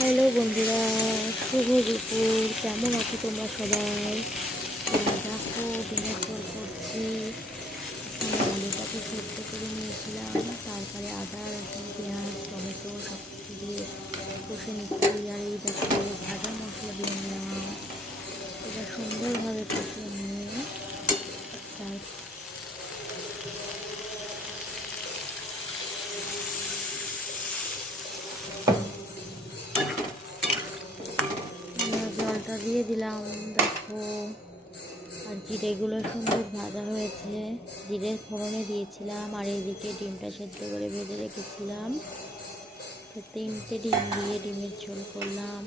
Hello বন্ধুরা, শুভ দুপুর। কেমন আছো তোমরা সবাই? দেখো, ডিমের ঝোল করছি। আলুটাকে সেদ্ধ করে নিয়েছিলাম, তারপরে আদা রসুন পেঁয়াজ টমেটো সব কিছু দিয়ে কষে নিচ্ছি। আর এই দেখো, ভাজা মশলা দিয়ে নিলাম। এবার সুন্দরভাবে কষিয়ে নিয়ে তার জলটা দিয়ে দিলাম। দেখো, আর জিরেগুলো সুন্দর ভাজা হয়েছে, জিরের ফোড়নে দিয়েছিলাম। আর এইদিকে ডিমটা সেদ্ধ করে ভেজে রেখেছিলাম। তো 3টে ডিম দিয়ে ডিমের ঝোল করলাম।